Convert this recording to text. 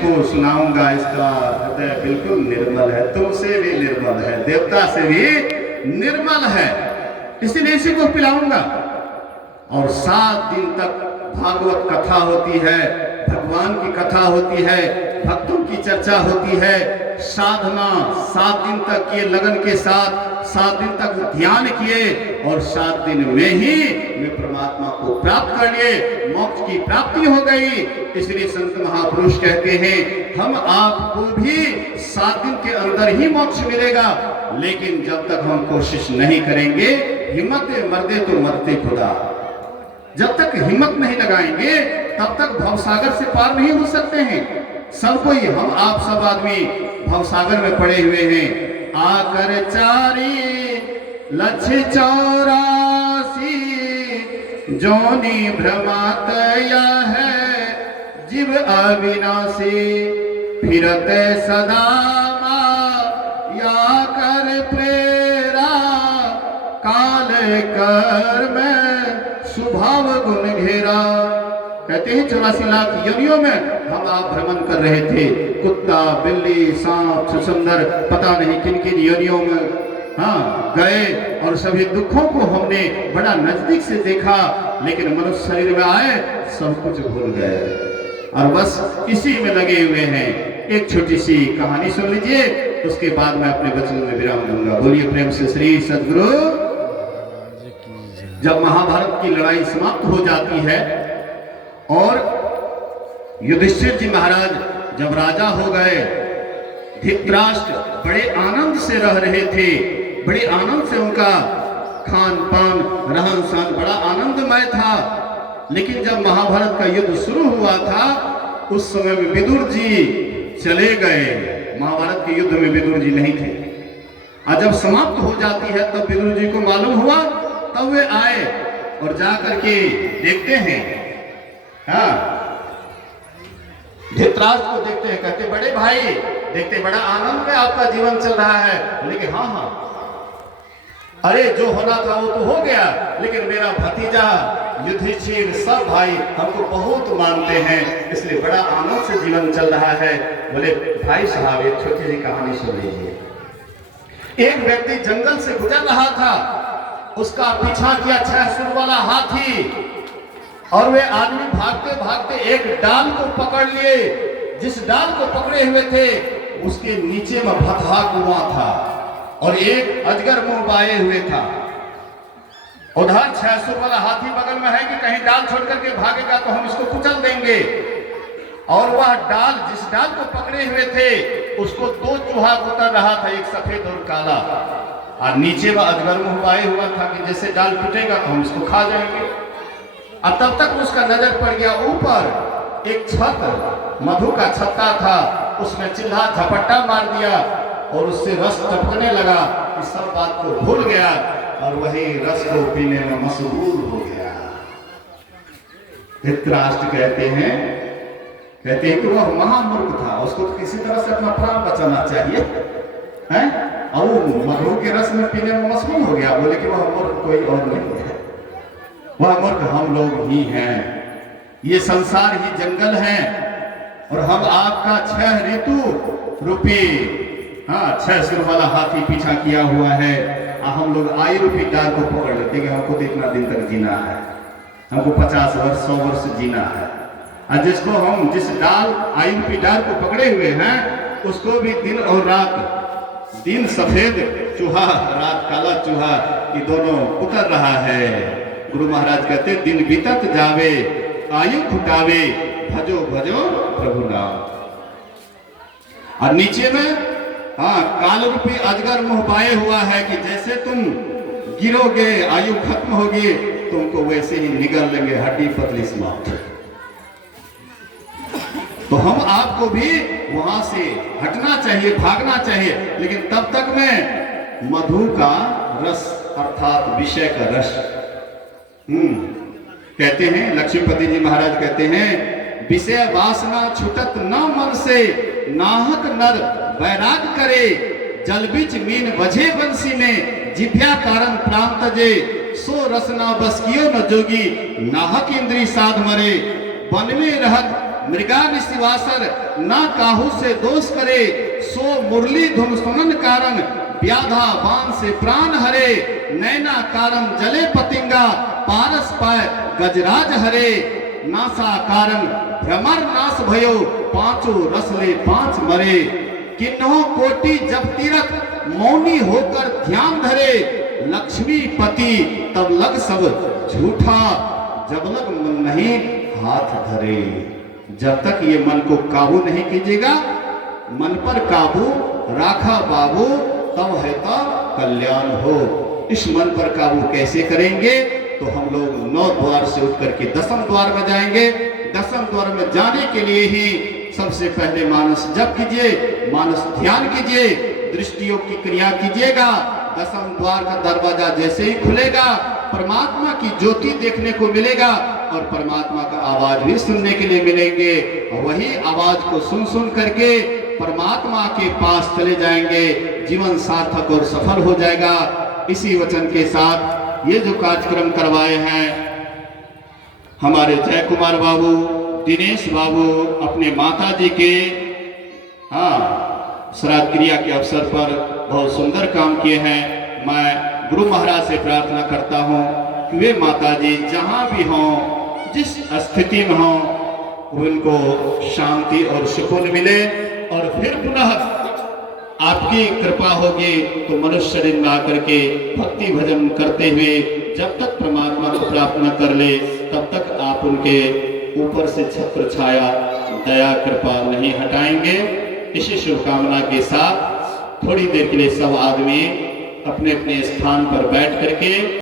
जिसको सुनाऊंगा इसका हृदय बिल्कुल निर्मल है, तुमसे भी निर्मल है, देवता से भी निर्मल है, इसलिए इसी को पिलाऊंगा। और 7 दिन तक भागवत कथा होती है, भगवान की कथा होती है, भक्तों की चर्चा होती है, साधना 7 दिन तक किए लगन के साथ, 7 दिन तक ध्यान किए और 7 दिन में ही वे परमात्मा को प्राप्त कर लिए, मोक्ष की प्राप्ति हो गई। इसलिए संत महापुरुष कहते हैं हम आपको भी 7 दिन के अंदर ही मोक्ष मिलेगा, लेकिन जब तक हम कोशिश नहीं करेंगे, हिम्मत मर्दे तो मरते खुदा, जब तक हिम्मत नहीं लगाएंगे तब तक भवसागर से पार नहीं हो सकते हैं। सब कोई, हम आप सब आदमी भवसागर में पड़े हुए हैं। आकर 4 लक्ष्य 84 जोनी भ्रमातया है, जीव अविनाशी फिरते सदा या कर प्रेरा, काल कर में स्वभाव गुण घेरा। कहते हैं 84 लाख योनियों में हम आप भ्रमण कर रहे थे, कुत्ता बिल्ली सांप सुंदर पता नहीं किन किन योनियों में गए और सभी दुखों को हमने बड़ा नजदीक से देखा, लेकिन मनुष्य शरीर में आए सब कुछ भूल गए और बस इसी में लगे हुए हैं। एक छोटी सी कहानी सुन लीजिए, उसके बाद मैं अपने वचन में विराम दूंगा। बोलिए प्रेम से श्री सद्गुरु। जब महाभारत की लड़ाई समाप्त हो जाती है और युधिष्ठिर जी महाराज जब राजा हो गए, धृतराष्ट्र बड़े आनंद से रह रहे थे, बड़े आनंद से उनका खान पान रहन सहन बड़ा आनंदमय था। लेकिन जब महाभारत का युद्ध शुरू हुआ था, उस समय में विदुर जी चले गए। महाभारत के युद्ध में विदुर जी नहीं थे, और जब समाप्त हो जाती है तब विदुर जी को मालूम हुआ, तब वे आए और जा करके देखते हैं, धृतराष्ट्र को देखते हैं, कहते बड़े भाई देखते बड़ा आनंद में आपका जीवन चल रहा है। बोले कि हाँ, अरे जो होना था वो तो हो गया, लेकिन मेरा भतीजा युधिष्ठिर सब भाई हमको बहुत मानते हैं, इसलिए बड़ा आनंद से जीवन चल रहा है। बोले भाई साहब एक छोटी सी कहानी सुन लीजिए। एक व्यक्ति जंगल से गुजर रहा था, उसका पीछा किया 6 सुर वाला हाथी, और वे आदमी भागते भागते एक डाल को पकड़ लिए। जिस डाल को पकड़े हुए थे उसके नीचे में भतहा कुआं था और एक अजगर मुंह बाए हुए था। उधर 6 सुर वाला हाथी बगल में है कि कहीं डाल छोड़ करके भागेगा तो हम इसको कुचल देंगे, और वह डाल, जिस डाल को पकड़े हुए थे उसको 2 चूहा उतर रहा था, एक सफेद और काला, और नीचे वह अजगर मुंह बाए हुआ था कि जैसे डाल टूटेगा तो हम इसको खा जाएंगे। और तब तक उसका नजर पड़ गया ऊपर एक छत, मधु का छत्ता था, उसमें चिल्हा झपट्टा मार दिया और उससे रस टपकने लगा। इस सब बात को भूल गया और वही रस को पीने में मशहूर हो गया। धृतराष्ट्र कहते हैं कि वह महामूर्ख था, उसको तो किसी तरह से अपना प्राण बचाना चाहिए हैं, और मधु के रस में पीने में मशहूर हो गया। बोले कि वह मूर्ख कोई और नहीं है, वह मूर्ख हम लोग ही हैं, ये संसार ही जंगल है और हम आपका 6 ऋतु रूपी 6 सुर वाला हाथी पीछा किया हुआ है, और हम लोग आयु रूपी डाल को पकड़ लेते कि हमको तो इतना दिन तक जीना है, हमको 50 वर्ष 100 वर्ष जीना है। और जिसको हम जिस डाल आयु रूपी डाल को पकड़े हुए हैं उसको भी दिन और रात, दिन सफेद चूहा रात काला चूहा, ये दोनों उतर रहा है। गुरु महाराज कहते दिन बीतत जावे आयु फुटावे, भजो भजो प्रभु नाम। और नीचे में काल रूपी अजगर मुंह पाए हुआ है कि जैसे तुम गिरोगे आयु खत्म होगी, तुमको वैसे ही निगल लेंगे हड्डी पतली समाप्त। तो हम आपको भी वहां से हटना चाहिए, भागना चाहिए, लेकिन तब तक में मधु का रस अर्थात विषय का रस। कहते हैं लक्ष्मीपति जी महाराज कहते हैं विषय वासना छुटत न मन से, नाहक नर वैराग करे, जल बीच मीन बझे बंसी में, जिभ्या कारण प्राण तजे, सो रसना बस कियो न जोगी, नाहक इंद्री साध मरे, वन में रहत मृगा निशिवासर ना काहू से दोष करे, सो मुरली धुन सुनन कारण व्याधा बाण से प्राण हरे, नैना कारण जले पतिंगा पारस पाय गजराज हरे, नासा कारण भ्रमर नाश भयो पांचों रसले पांच मरे, किन्हों कोटि जब तीरथ मौनी होकर ध्यान धरे, लक्ष्मीपति तब लग सब झूठा जब लग मन नहीं हाथ धरे। जब तक ये मन को काबू नहीं कीजिएगा, मन पर काबू राखा बाबू तब है तब कल्याण हो। इस मन पर काबू कैसे करेंगे? तो हम लोग 9 द्वार से उठ करके 10वें द्वार में जाएंगे। 10वें द्वार में जाने के लिए ही सबसे पहले मानस जप कीजिए, मानस ध्यान कीजिए, दृष्टियोग की क्रिया कीजिएगा। 10वें द्वार का दरवाजा जैसे ही खुलेगा, परमात्मा की ज्योति देखने को मिलेगा और परमात्मा का आवाज भी सुनने के लिए मिलेंगे। वही आवाज को सुन सुन करके परमात्मा के पास चले जाएंगे, जीवन सार्थक और सफल हो जाएगा। इसी वचन के साथ ये जो कार्यक्रम करवाए हैं हमारे जय कुमार बाबू, दिनेश बाबू अपने माता जी के श्राद्ध क्रिया के अवसर पर बहुत सुंदर काम किए हैं। मैं गुरु महाराज से प्रार्थना करता हूँ कि वे माता जी जहाँ भी हों, जिस स्थिति में हों, उनको शांति और सुकून मिले और फिर पुनः आपकी कृपा होगी तो मनुष्य शरीर में आकर के भक्ति भजन करते हुए जब तक परमात्मा को प्राप्त न कर ले, तब तक आप उनके ऊपर से छत्र छाया दया कृपा नहीं हटाएंगे। इसी शुभकामना के साथ थोड़ी देर के लिए सब आदमी अपने अपने स्थान पर बैठ करके